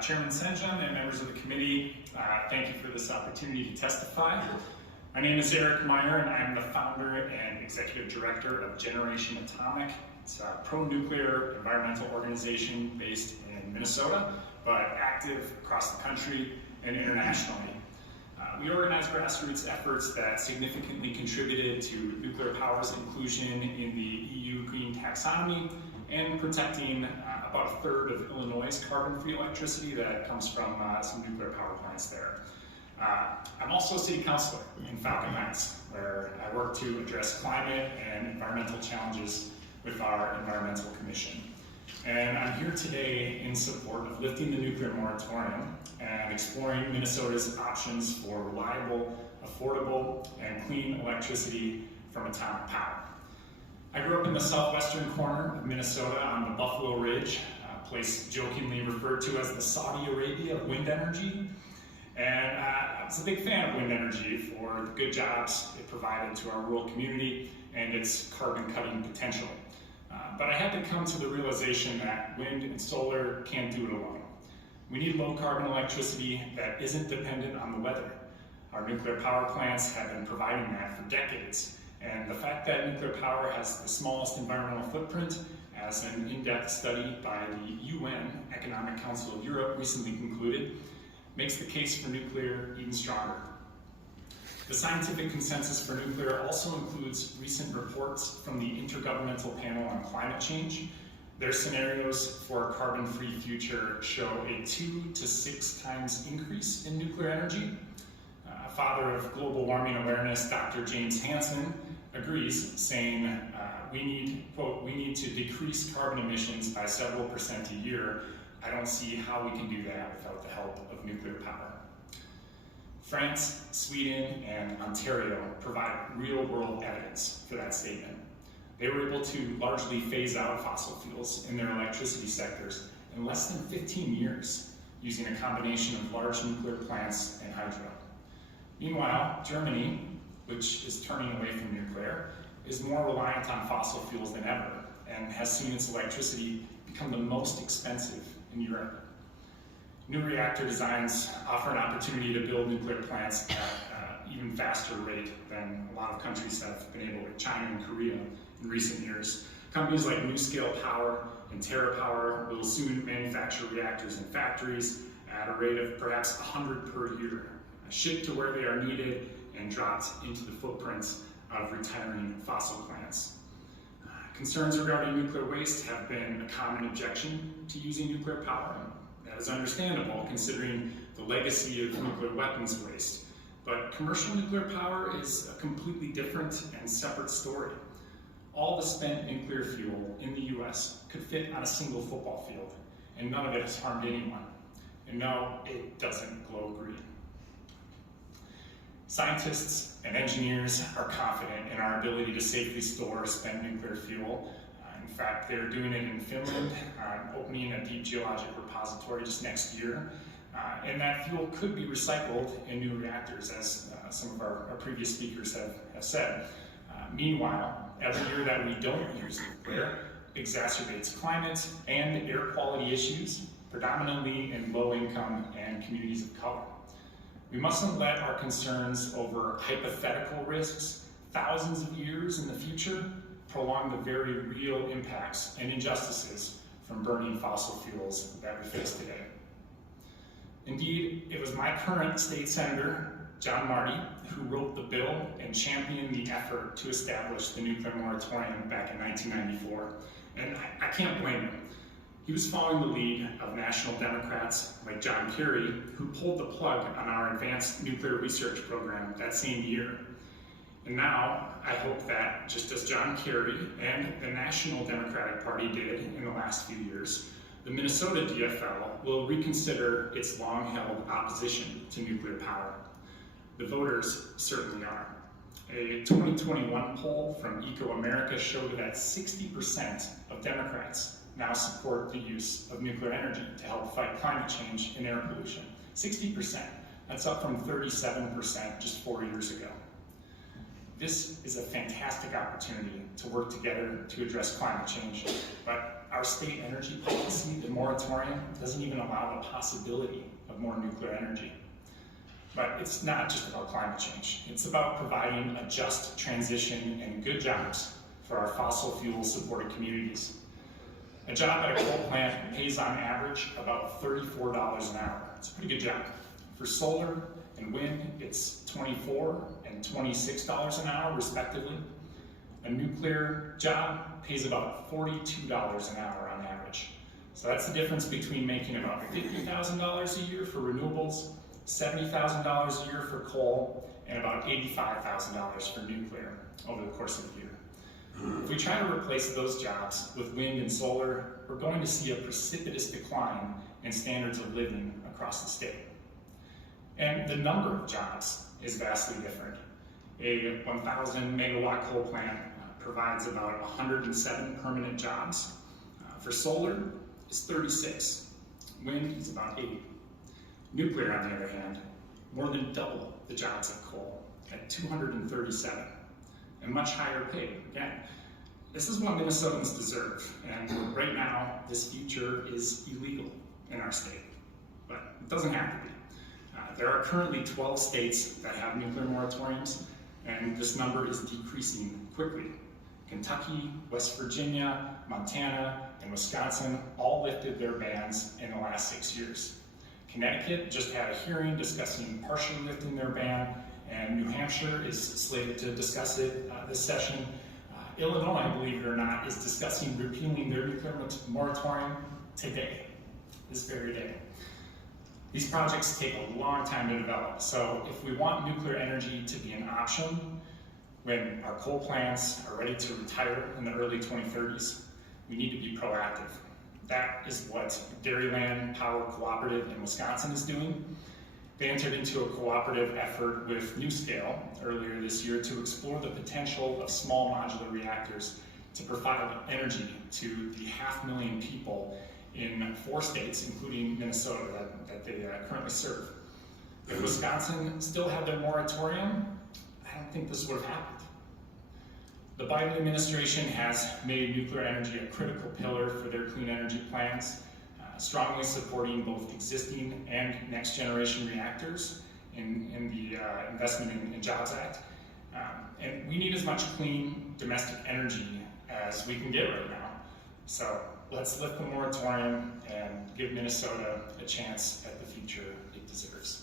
Chairman Senjan and members of the committee, thank you for this opportunity to testify. My name is Meyer, and I'm the founder and executive director of Generation Atomic. It's a pro-nuclear environmental organization based in Minnesota, but active across the country and internationally. We organize grassroots efforts that significantly contributed to nuclear power's inclusion in the EU Green Taxonomy and protecting about a third of Illinois' carbon-free electricity that comes from some nuclear power plants there. I'm also a city councilor in Falcon Heights, where I work to address climate and environmental challenges with our environmental commission. And I'm here today in support of lifting the nuclear moratorium and exploring Minnesota's options for reliable, affordable, and clean electricity from atomic power. I grew up in the southwestern corner of Minnesota on the Buffalo Ridge, a place jokingly referred to as the Saudi Arabia of wind energy. And I was a big fan of wind energy for the good jobs it provided to our rural community and its carbon cutting potential. But I had to come to the realization that wind and solar can't do it alone. We need low carbon electricity that isn't dependent on the weather. Our nuclear power plants have been providing that for decades. And the fact that nuclear power has the smallest environmental footprint, as an in-depth study by the UN Economic Council of Europe recently concluded, makes the case for nuclear even stronger. The scientific consensus for nuclear also includes recent reports from the Intergovernmental Panel on Climate Change. Their scenarios for a carbon-free future show a 2 to 6 times increase in nuclear energy. Father of global warming awareness, Dr. James Hansen, agrees, saying, we need to decrease carbon emissions by several % a year. I don't see how we can do that without the help of nuclear power. France, Sweden, and Ontario provide real-world evidence for that statement. They were able to largely phase out fossil fuels in their electricity sectors in less than 15 years, using a combination of large nuclear plants and hydro. Meanwhile, Germany, which is turning away from nuclear, is more reliant on fossil fuels than ever and has seen its electricity become the most expensive in Europe. New reactor designs offer an opportunity to build nuclear plants at an even faster rate than a lot of countries have been able, like China and Korea, in recent years. Companies like NuScale Power and TerraPower will soon manufacture reactors in factories at a rate of perhaps 100 per year, shipped to where they are needed and dropped into the footprints of retiring fossil plants. Concerns regarding nuclear waste have been a common objection to using nuclear power. That is understandable considering the legacy of nuclear weapons waste. But commercial nuclear power is a completely different and separate story. All the spent nuclear fuel in the US could fit on a single football field, and none of it has harmed anyone. And no, it doesn't glow green. Scientists and engineers are confident in our ability to safely store spent nuclear fuel. In fact, they're doing it in Finland, opening a deep geologic repository just next year. And that fuel could be recycled in new reactors, as some of our previous speakers have said. Meanwhile, every year that we don't use nuclear exacerbates climate and air quality issues, predominantly in low-income and communities of color. We mustn't let our concerns over hypothetical risks thousands of years in the future prolong the very real impacts and injustices from burning fossil fuels that we face today. Indeed, it was my current state senator, John Marty, who wrote the bill and championed the effort to establish the nuclear moratorium back in 1994. And I can't blame him. He was following the lead of national Democrats like John Kerry, who pulled the plug on our advanced nuclear research program that same year. And now, I hope that, just as John Kerry and the National Democratic Party did in the last few years, the Minnesota DFL will reconsider its long-held opposition to nuclear power. The voters certainly are. A 2021 poll from Eco America showed that 60% of Democrats now support the use of nuclear energy to help fight climate change and air pollution. 60%. That's up from 37% just 4 years ago. This is a fantastic opportunity to work together to address climate change, but our state energy policy, the moratorium, doesn't even allow the possibility of more nuclear energy. But it's not just about climate change. It's about providing a just transition and good jobs for our fossil fuel supported communities. A job at a coal plant pays on average about $34 an hour. It's a pretty good job. For solar and wind, it's $24 and $26 an hour, respectively. A nuclear job pays about $42 an hour on average. So that's the difference between making about $50,000 a year for renewables, $70,000 a year for coal, and about $85,000 for nuclear over the course of the year. If we try to replace those jobs with wind and solar, we're going to see a precipitous decline in standards of living across the state. And the number of jobs is vastly different. A 1,000 megawatt coal plant provides about 107 permanent jobs. For solar, it's 36. Wind is about 8. Nuclear, on the other hand, more than double the jobs of coal at 237, and much higher pay. Again, this is what Minnesotans deserve, and right now, this future is illegal in our state, but it doesn't have to be. There are currently 12 states that have nuclear moratoriums, and this number is decreasing quickly. Kentucky, West Virginia, Montana, and Wisconsin all lifted their bans in the last 6 years. Connecticut just had a hearing discussing partially lifting their ban, and New Hampshire is slated to discuss it this session. Illinois, believe it or not, is discussing repealing their nuclear moratorium today, this very day. These projects take a long time to develop, so if we want nuclear energy to be an option when our coal plants are ready to retire in the early 2030s, we need to be proactive. That is what Dairyland Power Cooperative in Wisconsin is doing. They entered into a cooperative effort with NuScale earlier this year to explore the potential of small modular reactors to provide energy to the 500,000 people in 4 states, including Minnesota, that they currently serve. If Wisconsin still had their moratorium, I don't think this would have happened. The Biden administration has made nuclear energy a critical pillar for their clean energy plans, strongly supporting both existing and next generation reactors in the Investment in Jobs Act. And we need as much clean domestic energy as we can get right now. So let's lift the moratorium and give Minnesota a chance at the future it deserves.